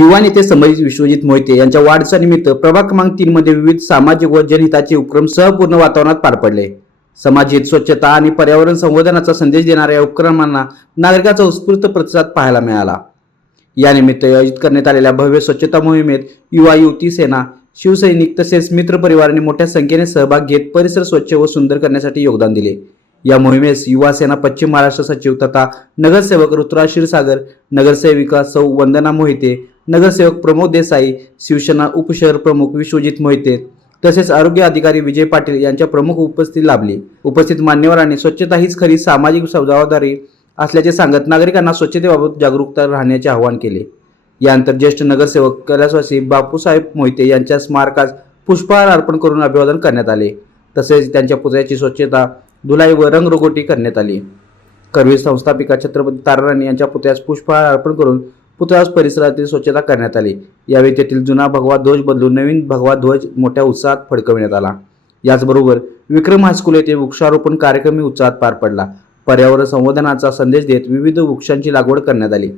युवा नेते संभाजी विश्वजित मोहिते यांच्या वाढदिवसानिमित्त प्रभाग क्रमांक 3 मध्ये विविध सामाजिक व जनहिताचे उपक्रम सहपूर्ण वातावरणात पार पडले। समाजहित, स्वच्छता आणि पर्यावरण संवर्धनाचा संदेश देणाऱ्या या उपक्रमांना नागरिकांचा उत्स्फूर्त प्रतिसाद पाहायला मिळाला। यानिमित्त आयोजित करण्यात आलेल्या भव्य स्वच्छता मोहिमेत युवा, युवती सेना, शिवसैनिक तसेच मित्र परिवाराने मोठ्या संख्येने सहभाग घेत परिसर स्वच्छ व सुंदर करण्यासाठी योगदान दिले। या मोहिमेस युवा सेना पश्चिम महाराष्ट्र सचिव तथा नगरसेवक ऋतुराज क्षीरसागर, नगरसेविका सौ वंदना मोहिते, नगरसेवक प्रमोद देसाई, शिवसेना उपशहर प्रमुख विश्वजित मोहिते तसेच आरोग्य अधिकारी विजय पाटील यांच्या प्रमुख उपस्थिती लाभली। उपस्थित मान्यवरांनी स्वच्छता हीच खरी सामाजिक जबाबदारी असल्याचे सांगत नागरिकांना स्वच्छतेबाबत जागरूकता राहण्याचे आवाहन केले। यानंतर ज्येष्ठ नगरसेवक कैलासवासी बापूसाहेब मोहिते यांच्या स्मारकास पुष्पहार अर्पण करून अभिवादन करण्यात आले। तसेच त्यांच्या पुतळ्याची स्वच्छता, धुलाई व रंगरंगोटी करण्यात आली। करवीर संस्थापिका छत्रपती ताराराणी यांच्या पुतळ्यास पुष्पहार अर्पण करून पुतळा परिसरातील स्वच्छता करण्यात आली। यावेळी तेथील जुना भगवा ध्वज बदलून नवीन भगवा ध्वज मोठ्या उत्साहात फडकविण्यात आला। याचबरोबर विक्रम हायस्कूल येथे वृक्षारोपण कार्यक्रम उत्साहात पार पडला। पर्यावरण संवर्धनाचा संदेश देत विविध वृक्षांची लागवड करण्यात आली।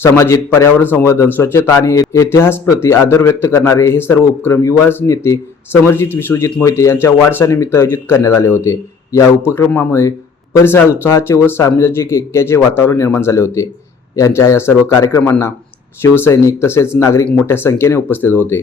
समाजिक, पर्यावरण संवर्धन, स्वच्छता आणि इतिहास प्रति आदर व्यक्त करणारे हे सर्व उपक्रम युवा नेते समरजित विश्वजित मोहिते यांच्या वाढदिवसानिमित्त आयोजित करण्यात आले होते। या उपक्रमामुळे परिसरात उत्साहाचे व सामाजिक ऐक्याचे वातावरण निर्माण झाले होते। यांच्या या सर्व कार्यक्रमांना शिवसैनिक तसेच नागरिक मोठ्या संख्येने उपस्थित होते।